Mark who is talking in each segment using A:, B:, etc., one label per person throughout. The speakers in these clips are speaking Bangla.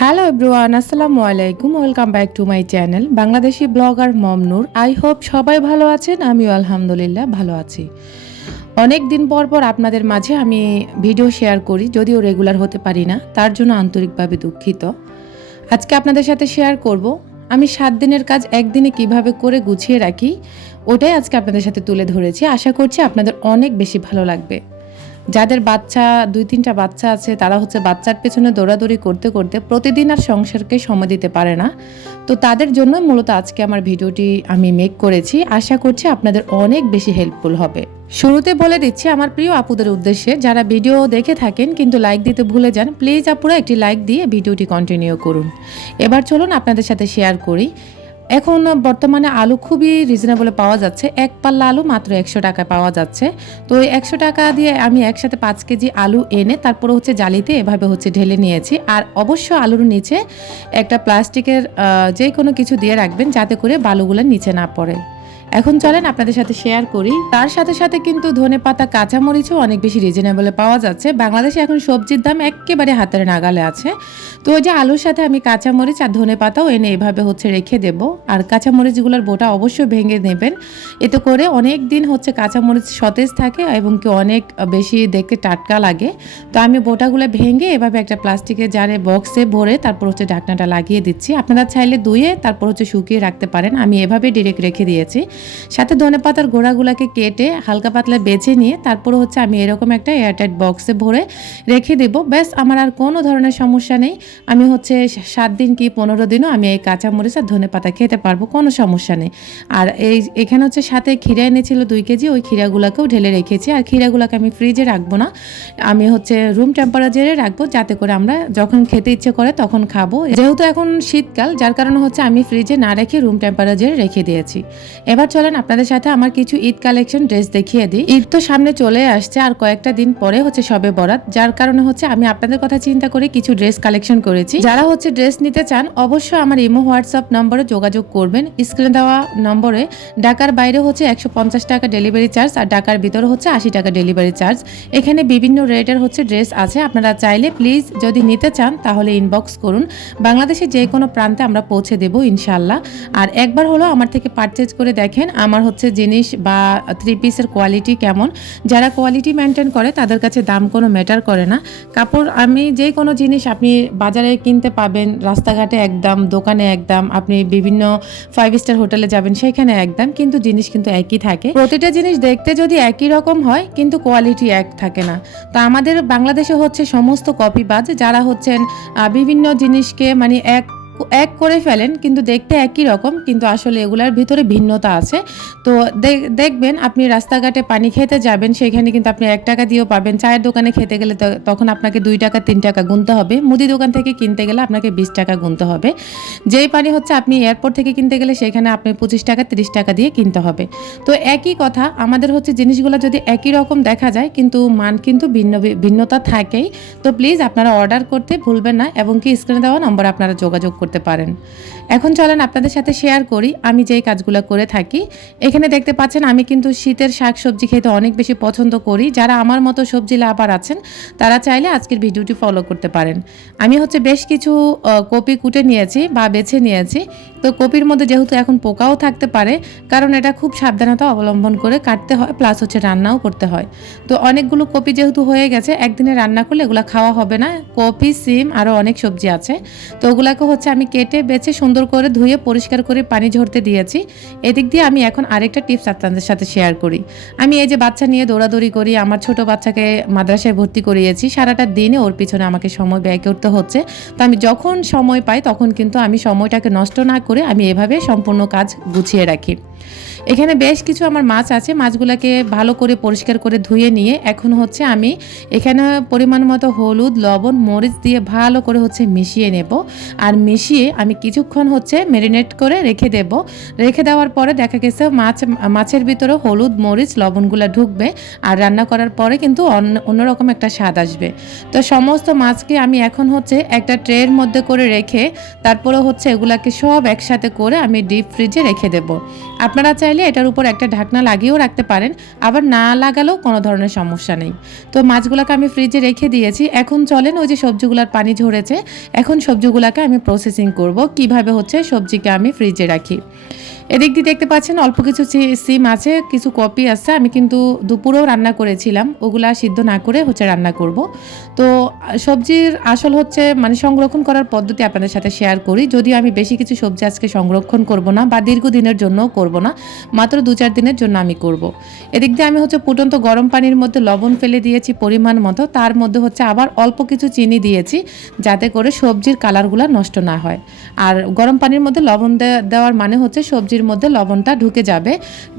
A: হ্যালো এভরিওয়ান আসসালামু আলাইকুম welcome back to my channel Bangladeshi blogger Momnur I hope সবাই ভালো আছেন, আমিও আলহামদুলিল্লাহ ভালো আছি। অনেক দিন পর পর আপনাদের মাঝে আমি ভিডিও শেয়ার করি, যদিও রেগুলার হতে পারি না, তার জন্য আন্তরিকভাবে দুঃখিত। আজকে আপনাদের সাথে শেয়ার করব, আমি সাত দিনের কাজ একদিনে কীভাবে করে গুছিয়ে রাখি, ওটাই আজকে আপনাদের সাথে তুলে ধরেছি। আশা করছি আপনাদের অনেক বেশি ভালো লাগবে। যাদের বাচ্চা, দুই, তিনটা বাচ্চা আছে, তারা হচ্ছে বাচ্চার পেছনে দৌড়াদৌড়ি করতে করতে প্রতিদিন আর সংসারকে সময় দিতে পারে না। তো তাদের জন্য মূলত আজকে আমার ভিডিওটি আমি মেক করেছি। আশা করছি আপনাদের অনেক বেশি হেল্পফুল হবে। শুরুতে বলে দিচ্ছি আমার প্রিয় আপুদের উদ্দেশ্যে, যারা ভিডিও দেখে থাকেন কিন্তু লাইক দিতে ভুলে যান প্লিজ আপুরা একটি লাইক দিয়ে ভিডিওটি কন্টিনিউ করুন। এবার চলুন আপনাদের সাথে শেয়ার করি। এখন বর্তমানে আলু খুবই রিজনেবলে পাওয়া যাচ্ছে। এক পাল্লা আলু মাত্র একশো টাকা পাওয়া যাচ্ছে। তো ওই একশো টাকা দিয়ে আমি একসাথে পাঁচ কেজি আলু এনে তারপরে হচ্ছে জালিতে এভাবে হচ্ছে ঢেলে নিয়েছি। আর অবশ্য আলুর নিচে একটা প্লাস্টিকের যে কোনো কিছু দিয়ে রাখবেন যাতে করে বালুগুলো নিচে না পড়ে। এখন চলেন আপনাদের সাথে শেয়ার করি। তার সাথে সাথে কিন্তু ধনে পাতা, কাঁচামরিচও অনেক বেশি রিজনেবলে পাওয়া যাচ্ছে। বাংলাদেশে এখন সবজির দাম একেবারে হাতের নাগালে আছে। তো ওই যে আলুর সাথে আমি কাঁচামরিচ আর ধনে পাতাও এনে এভাবে হচ্ছে রেখে দেব। আর কাঁচামরিচগুলোর বোটা অবশ্যই ভেঙে নেবেন। এতে করে অনেক দিন হচ্ছে কাঁচামরিচ সতেজ থাকে এবং কি অনেক বেশি দেখতে টাটকা লাগে। তো আমি বোটাগুলো ভেঙে এভাবে একটা প্লাস্টিকের জারে বক্সে ভরে তারপর হচ্ছে ঢাকনাটা লাগিয়ে দিচ্ছি। আপনারা চাইলে ধুয়ে তারপর হচ্ছে শুকিয়ে রাখতে পারেন। আমি এভাবে ডিরেক্ট রেখে দিয়েছি। সাথে ধনে পাতার গোড়াগুলোকে কেটে হালকা পাতলা বেছে নিয়ে তারপর হচ্ছে আমি এরকম একটা এয়ারটাইট বক্সে ভরে রেখে দেবো। ব্যাস, আমার আর কোনো ধরনের সমস্যা নেই। আমি হচ্ছে সাত দিন কি পনেরো দিনও আমি এই কাঁচামরিচ আর ধনে পাতা খেতে পারব, কোনো সমস্যা নেই। আর এই এখানে হচ্ছে সাথে ক্ষীরা এনেছিল দুই কেজি, ওই ক্ষীরাগুলোকেও ঢেলে রেখেছি। আর ক্ষীরাগুলোকে আমি ফ্রিজে রাখব না। আমি হচ্ছে রুম টেম্পারেচারে রাখব যাতে করে আমরা যখন খেতে ইচ্ছে করে তখন খাব। যেহেতু এখন শীতকাল, যার কারণে হচ্ছে আমি ফ্রিজে না রেখে রুম টেম্পারেচারে রেখে দিয়েছি। এবার চলেন আপনাদের সাথে আমার কিছু ঈদ কালেকশন ড্রেস দেখিয়ে দিই। ঈদ তো সামনে চলে আসছে আর কয়েকটা দিন পরে হচ্ছে সবে বরাত, যার কারণে হচ্ছে আমি আপনাদের কথা চিন্তা করে কিছু ড্রেস কালেকশন করেছি। যারা হচ্ছে ড্রেস নিতে চান, অবশ্যই আমার ইমো হোয়াটসঅ্যাপ নম্বরে যোগাযোগ করবেন। স্ক্রিনে দেওয়া নম্বরে ঢাকার বাইরে হচ্ছে একশো পঞ্চাশ টাকা ডেলিভারি চার্জ আর ঢাকার ভিতরে হচ্ছে আশি টাকা ডেলিভারি চার্জ। এখানে বিভিন্ন রেটের হচ্ছে ড্রেস আছে, আপনারা চাইলে প্লিজ যদি নিতে চান তাহলে ইনবক্স করুন। বাংলাদেশে যে কোনো প্রান্তে আমরা পৌঁছে দেবো ইনশাল্লাহ আর একবার হলো আমার থেকে পারচেজ করে দেখেন আমার হচ্ছে জিনিস বা থ্রি পিসের কোয়ালিটি কেমন। যারা কোয়ালিটি মেনটেন করে, তাদের কাছে দাম কোনো ম্যাটার করে না। কাপড়, আমি যে কোনো জিনিস আপনি বাজারে কিনতে পাবেন, রাস্তাঘাটে একদম, দোকানে একদম, আপনি বিভিন্ন ফাইভ স্টার হোটেলে যাবেন, সেখানে একদম, কিন্তু জিনিস কিন্তু একই থাকে। প্রতিটা জিনিস দেখতে যদি একই রকম হয়, কিন্তু কোয়ালিটি এক থাকে না। তা আমাদের বাংলাদেশে হচ্ছে সমস্ত কপিবাজ যারা হচ্ছেন বিভিন্ন জিনিসকে মানে এক এক করে ফেলেন, কিন্তু দেখতে একই রকম, কিন্তু আসলে এগুলার ভিতরে ভিন্নতা আছে। তো দেখবেন আপনি রাস্তাঘাটে পানি খেতে যাবেন, সেখানে কিন্তু আপনি এক টাকা দিয়েও পাবেন। চায়ের দোকানে খেতে গেলে তখন আপনাকে দুই টাকা, তিন টাকা গুনতে হবে। মুদি দোকান থেকে কিনতে গেলে আপনাকে বিশ টাকা গুনতে হবে। যেই পানি হচ্ছে আপনি এয়ারপোর্ট থেকে কিনতে গেলে সেখানে আপনি পঁচিশ টাকা, তিরিশ টাকা দিয়ে কিনতে হবে। তো একই কথা, আমাদের হচ্ছে জিনিসগুলো যদি একই রকম দেখা যায়, কিন্তু মান কিন্তু ভিন্ন, ভিন্নতা থাকেই। তো প্লিজ আপনারা অর্ডার করতে ভুলবেন না এবং কি স্ক্রিনে দেওয়া নম্বর আপনারা যোগাযোগ করতে পারেন। এখন চলেন আপনাদের সাথে শেয়ার করি। আমি যেই কাজগুলো করে থাকি, এখানে দেখতে পাচ্ছেন আমি কিন্তু শীতের শাক সবজি খেতে অনেক বেশি পছন্দ করি। যারা আমার মতো সবজি লাভার আছেন, তারা চাইলে আজকের ভিডিওটি ফলো করতে পারেন। আমি হচ্ছে বেশ কিছু কপি কুটে নিয়েছি বা বেছে নিয়েছি। তো কপির মধ্যে যেহেতু এখন পোকাও থাকতে পারে, কারণ এটা খুব সাবধানতা অবলম্বন করে কাটতে হয় প্লাস হচ্ছে রান্নাও করতে হয়। তো অনেকগুলো কপি যেহেতু হয়ে গেছে, একদিনে রান্না করলে এগুলো খাওয়া হবে না। কপি, সিম আরও অনেক সবজি আছে। তো ওগুলাকে হচ্ছে আমি কেটে বেছে সুন্দর করে ধুয়ে পরিষ্কার করে পানি ঝরতে দিয়েছি। এদিক দিয়ে আমি এখন আরেকটা টিপস আপনাদের সাথে শেয়ার করি। আমি এই যে বাচ্চা নিয়ে দৌড়াদৌড়ি করি, আমার ছোট বাচ্চাকে মাদ্রাসায় ভর্তি করিয়েছি, সারাটা দিনে ওর পিছনে আমাকে সময় ব্যয় করতে হচ্ছে। তো আমি যখন সময় পাই, তখন কিন্তু আমি সময়টাকে নষ্ট না করে আমি এভাবে সম্পূর্ণ কাজ গুছিয়ে রাখি। এখানে বেশ কিছু আমার মাছ আছে, মাছগুলোকে ভালো করে পরিষ্কার করে ধুয়ে নিয়ে এখন হচ্ছে আমি এখানে পরিমাণ মতো হলুদ, লবণ, মরিচ দিয়ে ভালো করে হচ্ছে মিশিয়ে নেব। আর মিশিয়ে আমি কিছুক্ষণ হচ্ছে ম্যারিনেট করে রেখে দেব। রেখে দেওয়ার পরে দেখা গেছে মাছ, মাছের ভিতরে হলুদ, মরিচ, লবণগুলো ঢুকবে। আর রান্না করার পরে কিন্তু অন্য অন্যরকম একটা স্বাদ আসবে। তো সমস্ত মাছকে আমি এখন হচ্ছে একটা ট্রের মধ্যে করে রেখে তারপরে হচ্ছে এগুলাকে সব একসাথে করে আমি ডিপ ফ্রিজে রেখে দেব। আপনারা চাইলে এটার উপর একটা ঢাকনা লাগিয়েও রাখতে পারেন, আবার না লাগালেও কোনো ধরনের সমস্যা নেই। তো মাছগুলোকে আমি ফ্রিজে রেখে দিয়েছি, এখন চলেন ওই যে সবজিগুলোর পানি ঝরেছে, এখন সবজিগুলোকে আমি প্রসেসিং করব, কীভাবে হচ্ছে সবজিকে আমি ফ্রিজে রাখি। এদিক দিয়ে দেখতে পাচ্ছেন অল্প কিছু সিম আছে, কিছু কপি আছে। আমি কিন্তু দুপুরেও রান্না করেছিলাম। ওগুলা সিদ্ধ না করে হচ্ছে রান্না করব। তো সবজির আসল হচ্ছে মানে সংরক্ষণ করার পদ্ধতি আপনাদের সাথে শেয়ার করি। যদিও আমি বেশি কিছু সবজি আজকে সংরক্ষণ করব না বা দীর্ঘদিনের জন্যও করব না, মাত্র দু চার দিনের জন্য আমি করব। এদিক দিয়ে আমি হচ্ছে ফুটন্ত গরম পানির মধ্যে লবণ ফেলে দিয়েছি পরিমাণ মতো। তার মধ্যে হচ্ছে আবার অল্প কিছু চিনি দিয়েছি যাতে করে সবজির কালারগুলো নষ্ট না হয়। আর গরম পানির মধ্যে লবণ দেওয়ার মানে হচ্ছে সবজির মধ্যে লবণটা ঢুকে যাবে।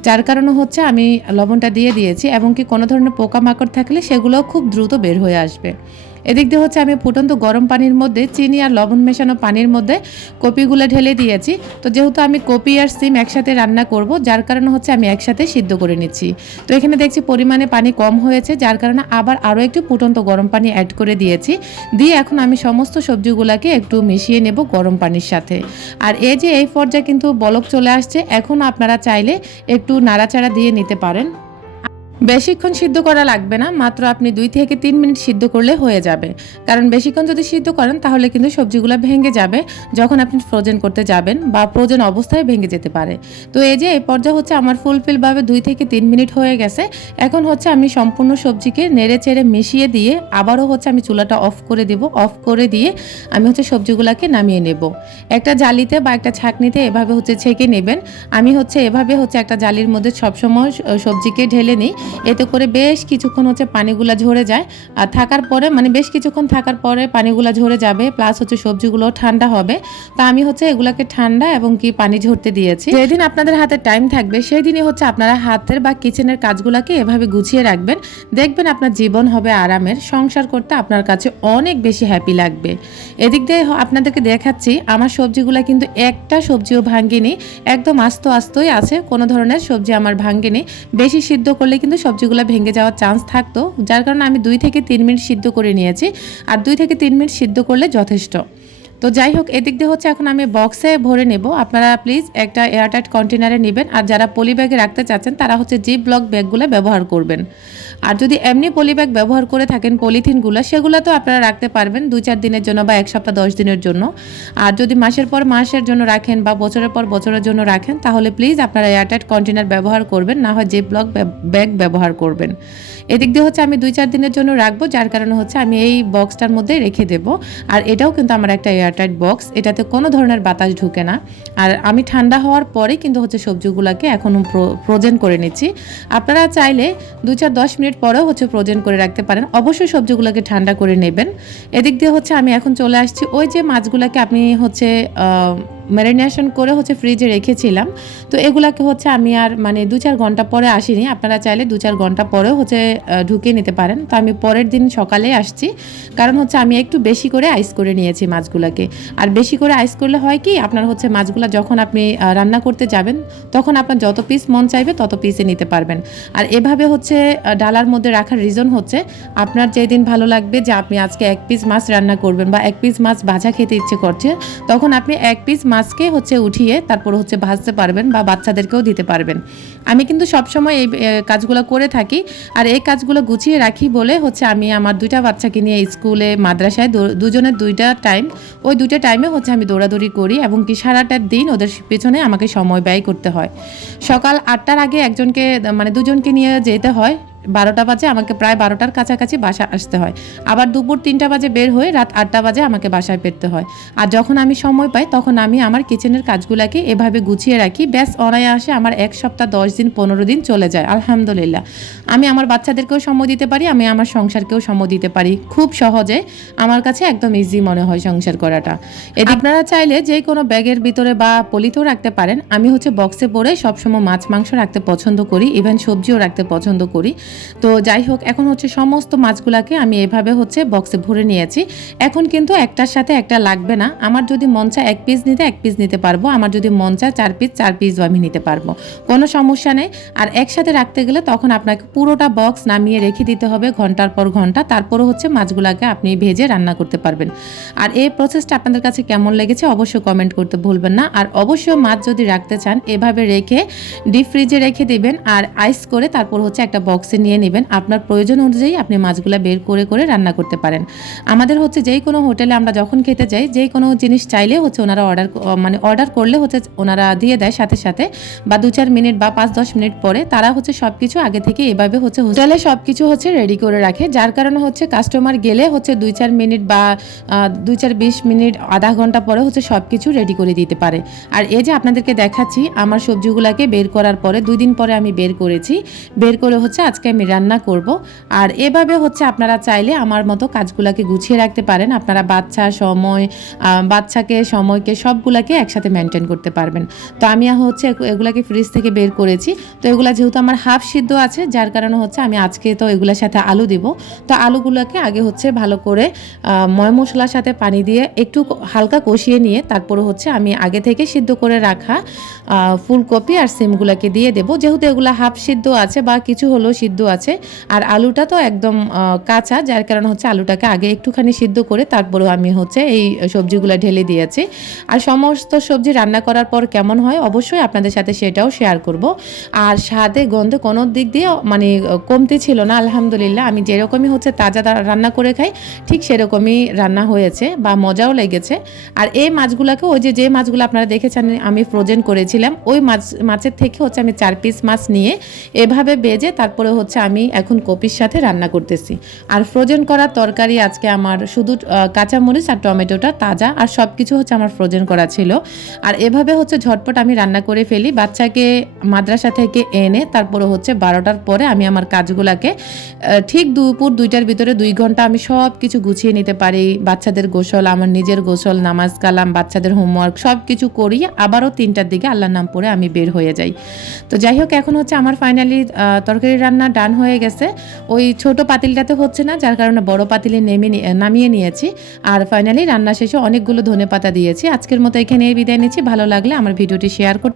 A: যার কারণে হচ্ছে আমি লবণটা দিয়ে দিয়েছি এবং কি কোনো ধরনের পোকামাকড় থাকলে সেগুলোও খুব দ্রুত বের হয়ে আসবে। এদিক দিয়ে হচ্ছে আমি ফুটন্ত গরম পানির মধ্যে চিনি আর লবণ মেশানো পানির মধ্যে কপিগুলো ঢেলে দিয়েছি। তো যেহেতু আমি কপি আর সিম একসাথে রান্না করব, যার কারণে হচ্ছে আমি একসাথে সিদ্ধ করে নিচ্ছি। তো এখানে দেখছি পরিমাণে পানি কম হয়েছে, যার কারণে আবার আরও একটু ফুটন্ত গরম পানি অ্যাড করে দিয়েছি। দিয়ে এখন আমি সমস্ত সবজিগুলোকে একটু মিশিয়ে নেব গরম পানির সাথে। আর এই যে এই পর্যায়ে কিন্তু বলক চলে আসছে, এখন আপনারা চাইলে একটু নাড়াচাড়া দিয়ে নিতে পারেন। বেশিক্ষণ সিদ্ধ করা লাগবে না, মাত্র আপনি দুই থেকে তিন মিনিট সিদ্ধ করলে হয়ে যাবে। কারণ বেশিক্ষণ যদি সিদ্ধ করেন, তাহলে কিন্তু সবজিগুলো ভেঙে যাবে, যখন আপনি ফ্রোজেন করতে যাবেন বা ফ্রোজেন অবস্থায় ভেঙে যেতে পারে। তো এই যে, এই পর্যায়ে হচ্ছে আমার ফুলফিলভাবে দুই থেকে তিন মিনিট হয়ে গেছে। এখন হচ্ছে আমি সম্পূর্ণ সবজিকে নেড়ে চেড়ে মিশিয়ে দিয়ে আবারও হচ্ছে আমি চুলাটা অফ করে দেব। অফ করে দিয়ে আমি হচ্ছে সবজিগুলোকে নামিয়ে নেব। একটা জালিতে বা একটা ছাঁকনিতে এভাবে হচ্ছে ছেঁকে নেবেন। আমি হচ্ছে এভাবে হচ্ছে একটা জালির মধ্যে সবসময় সবজিকে ঢেলে নিই। এতে করে বেশ কিছুক্ষণ হচ্ছে পানিগুলা ঝরে যায়। আর থাকার পরে মানে বেশ কিছুক্ষণ থাকার পরে পানিগুলো ঝরে যাবে প্লাস হচ্ছে সবজিগুলো ঠান্ডা হবে। তা আমি হচ্ছে এগুলাকে ঠান্ডা এবং কি পানি ঝরতে দিয়েছি। যেদিন আপনাদের হাতে টাইম থাকবে সেই দিনই হচ্ছে আপনারা হাতের বা কিচেনের কাজগুলোকে এভাবে গুছিয়ে রাখবেন। দেখবেন আপনার জীবন হবে আরামের, সংসার করতে আপনার কাছে অনেক বেশি হ্যাপি লাগবে। এদিক দিয়ে আপনাদেরকে দেখাচ্ছি, আমার সবজিগুলো কিন্তু একটা সবজিও ভাঙ্গেনি, একদম আস্ত আস্তই আছে, কোনো ধরনের সবজি আমার ভাঙ্গেনি। বেশি সিদ্ধ করলে কিন্তু সবজিগুলো ভেঙে যাওয়ার চান্স থাকতো, যার কারণে আমি দুই থেকে তিন মিনিট সিদ্ধ করে নিয়েছি। আর দুই থেকে তিন মিনিট সিদ্ধ করলে যথেষ্ট। তো যাই হোক এদিক দিয়ে হচ্ছে এখন আমি বক্সে ভরে নেব। আপনারা প্লিজ একটা এয়ারটাইট কন্টেনারে নেবেন। আর যারা পলি ব্যাগে রাখতে চাচ্ছেন, তারা হচ্ছে জিপ ব্লক ব্যাগগুলো ব্যবহার করবেন। আর যদি এমনি পলি ব্যাগ ব্যবহার করে থাকেন পলিথিনগুলো সেগুলো তো আপনারা রাখতে পারবেন দুই চার দিনের জন্য বা এক সপ্তাহ দশ দিনের জন্য। আর যদি মাসের পর মাসের জন্য রাখেন বা বছরের পর বছরের জন্য রাখেন, তাহলে প্লিজ আপনারা এয়ারটাইট কন্টেনার ব্যবহার করবেন, না হয় জিপ ব্লক ব্যাগ ব্যবহার করবেন। এদিক দিয়ে হচ্ছে আমি দুই চার দিনের জন্য রাখব, যার কারণে হচ্ছে আমি এই বক্সটার মধ্যে রেখে দেব। আর এটাও কিন্তু আমার একটা এয়ারটাইট বক্স এটাতে কোনো ধরনের বাতাস ঢুকে না। আর আমি ঠান্ডা হওয়ার পরে কিন্তু হচ্ছে সবজিগুলোকে এখনও ফ্রোজেন করে নিচ্ছি। আপনারা চাইলে দু চার দশ মিনিট পরেও হচ্ছে ফ্রোজেন করে রাখতে পারেন। অবশ্যই সবজিগুলোকে ঠান্ডা করে নেবেন। এদিক দিয়ে হচ্ছে আমি এখন চলে আসছি। ওই যে মাছগুলোকে আপনি হচ্ছে ম্যারিনেশন করে হচ্ছে ফ্রিজে রেখেছিলাম। তো এগুলাকে হচ্ছে আমি আর মানে দু চার ঘণ্টা পরে আসিনি। আপনারা চাইলে দু চার ঘণ্টা পরেও হচ্ছে ঢুকিয়ে নিতে পারেন। তো আমি পরের দিন সকালে আসছি। কারণ হচ্ছে আমি একটু বেশি করে আইস করে নিয়েছি মাছগুলোকে। আর বেশি করে আইস করলে হয় কি, আপনার হচ্ছে মাছগুলো যখন আপনি রান্না করতে যাবেন, তখন আপনার যত পিস মন চাইবে তত পিসে নিতে পারবেন। আর এভাবে হচ্ছে ডালার মধ্যে রাখার রিজন হচ্ছে, আপনার যেদিন ভালো লাগবে যে আপনি আজকে এক পিস মাছ রান্না করবেন বা এক পিস মাছ ভাজা খেতে ইচ্ছে করছে, তখন আপনি এক পিস মাছকে হচ্ছে উঠিয়ে তারপর হচ্ছে ভাজতে পারবেন বা বাচ্চাদেরকেও দিতে পারবেন। আমি কিন্তু সবসময় এই কাজগুলো করে থাকি। আর এই কাজগুলো গুছিয়ে রাখি বলে হচ্ছে আমি আমার দুইটা বাচ্চাকে নিয়ে স্কুলে, মাদ্রাসায় দুজনের দুইটা টাইম, ওই দুইটা টাইমে হচ্ছে আমি দৌড়াদৌড়ি করি এবং কি সারাটা দিন ওদের পেছনে আমাকে সময় ব্যয় করতে হয়। সকাল আটটার আগে একজনকে মানে দুজনকে নিয়ে যেতে হয়। বারোটা বাজে আমাকে প্রায় বারোটার কাছাকাছি বাসা আসতে হয়। আবার দুপুর তিনটা বাজে বের হয়ে রাত আটটা বাজে আমাকে বাসায় ফিরতে হয়। আর যখন আমি সময় পাই, তখন আমি আমার কিচেনের কাজগুলোকে এভাবে গুছিয়ে রাখি। ব্যাস, অনায়াসে আমার এক সপ্তাহ, দশ দিন, পনেরো দিন চলে যায়। আলহামদুলিল্লাহ। আমি আমার বাচ্চাদেরকেও সময় দিতে পারি, আমি আমার সংসারকেও সময় দিতে পারি। খুব সহজে আমার কাছে একদম ইজি মনে হয় সংসার করাটা। এদিকে আপনারা চাইলে যে কোনো ব্যাগের ভিতরে বা পলিতেও রাখতে পারেন। আমি হচ্ছে বক্সে পরে সবসময় মাছ, মাংস রাখতে পছন্দ করি ইভেন সবজিও রাখতে পছন্দ করি। তো যাই হোক, এখন হচ্ছে সমস্ত মাছগুলাকে আমি এভাবে হচ্ছে বক্সে ভরে নিয়েছি। এখন কিন্তু একটার সাথে একটা লাগবে না। আমার যদি মন চায় এক পিস নিতে, এক পিস নিতে পারব। আমার যদি মন চায় চার পিস চার পিস আমি নিতে পারব। কোনো সমস্যা নেই। আর একসাথে রাখতে গেলে তখন আপনাকে পুরোটা বক্স নামিয়ে রেখে দিতে হবে ঘণ্টার পর ঘণ্টা। তারপরে হচ্ছে মাছগুলাকে আপনি ভেজে রান্না করতে পারবেন। আর এই প্রসেসটা আপনাদের কাছে কেমন লেগেছে অবশ্যই কমেন্ট করতে ভুলবেন না। আর অবশ্যই মাছ যদি রাখতে চান, এভাবে রেখে ডিপ ফ্রিজে রেখে দিবেন। আর আইস করে তারপর হচ্ছে একটা বক্সে নিয়ে নেবেন। আপনার প্রয়োজন অনুযায়ী আপনি মাছগুলা বের করে করে রান্না করতে পারেন। আমাদের হচ্ছে যেই কোনো হোটেলে আমরা যখন খেতে যাই, যেই কোনো জিনিস চাইলে হচ্ছে ওনারা অর্ডার মানে অর্ডার করলে হচ্ছে ওনারা দিয়ে দেয় সাথে সাথে। বা দু চার মিনিট বা পাঁচ দশ মিনিট পরে তারা হচ্ছে সব কিছু আগে থেকে এভাবে হচ্ছে হোটেলে সব কিছু হচ্ছে রেডি করে রাখে। যার কারণে হচ্ছে কাস্টমার গেলে হচ্ছে দুই চার মিনিট বা দুই চার বিশ মিনিট, আধা ঘণ্টা পরে হচ্ছে সব কিছু রেডি করে দিতে পারে। আর এই যে আপনাদেরকে দেখাচ্ছি, আমার সবজিগুলোকে বের করার পরে দুই দিন পরে আমি বের করেছি। বের করে হচ্ছে আজকে আমি রান্না করব। আর এভাবে হচ্ছে আপনারা চাইলে আমার মতো কাজগুলোকে গুছিয়ে রাখতে পারেন। আপনারা বাচ্চা, সময় বাচ্চাকে, সময়কে সবগুলাকে একসাথে মেনটেন করতে পারবেন। তো আমি হচ্ছে এগু- এগুলাকে ফ্রিজ থেকে বের করেছি। তো এগুলা যেহেতু আমার হাফ সিদ্ধ আছে, যার কারণে হচ্ছে আমি আজকে তো এগুলোর সাথে আলু দিব। তো আলুগুলোকে আগে হচ্ছে ভালো করে ময় মশলার সাথে পানি দিয়ে একটু হালকা কষিয়ে নিয়ে তারপরে হচ্ছে আমি আগে থেকে সিদ্ধ করে রাখা ফুলকপি আর সিমগুলোকে দিয়ে দেবো। যেহেতু এগুলো হাফ সিদ্ধ আছে বা কিছু হলেও সিদ্ধ আছে। আর আলুটা তো একদম কাঁচা, যার কারণে হচ্ছে আলুটাকে আগে একটুখানি সিদ্ধ করে তারপরেও আমি হচ্ছে এই সবজিগুলো ঢেলে দিয়েছি। আর সমস্ত সবজি রান্না করার পর কেমন হয় অবশ্যই আপনাদের সাথে সেটাও শেয়ার করব। আর স্বাদে গন্ধে কোনো দিক দিয়ে মানে কমতি ছিল না, আলহামদুলিল্লাহ। আমি যেরকমই হচ্ছে তাজা রান্না করে খাই, ঠিক সেরকমই রান্না হয়েছে বা মজাও লেগেছে। আর এই মাছগুলোকে ওই যে যে মাছগুলো আপনারা দেখেছেন, আমি ফ্রোজেন করেছিলাম, ওই মাছ, মাছের থেকে হচ্ছে আমি চার পিস মাছ নিয়ে এভাবে বেজে তারপরে হচ্ছে আমি এখন কপির সাথে রান্না করতেছি। আর ফ্রোজেন করা তরকারি আজকে আমার শুধু কাঁচামরিচ আর টমেটোটা তাজা আর সব কিছু হচ্ছে আমার ফ্রোজেন করা ছিল। আর এভাবে হচ্ছে ঝটপট আমি রান্না করে ফেলি। বাচ্চাকে মাদ্রাসা থেকে এনে তারপরে হচ্ছে বারোটার পরে আমি আমার কাজগুলাকে ঠিক দুপুর দুইটার ভিতরে দুই ঘণ্টা আমি সব কিছু গুছিয়ে নিতে পারি। বাচ্চাদের গোসল, আমার নিজের গোসল, নামাজ কালাম, বাচ্চাদের হোমওয়ার্ক সব কিছু করি। আবারও তিনটার দিকে আল্লাহর নাম পড়ে আমি বের হয়ে যাই। তো যাই হোক, এখন হচ্ছে আমার ফাইনালি তরকারি রান্না ডান হয়ে গেছে। ওই ছোট পাতিলটাতে হচ্ছে না, যার কারণে বড় পাতিলে নেমে নামিয়ে নিয়েছি। আর ফাইনালি রান্না শেষে অনেকগুলো ধনে পাতা দিয়েছি। আজকের মতো এখানে বিদায় নিচ্ছি। ভালো লাগলে আমার ভিডিওটি শেয়ার করতে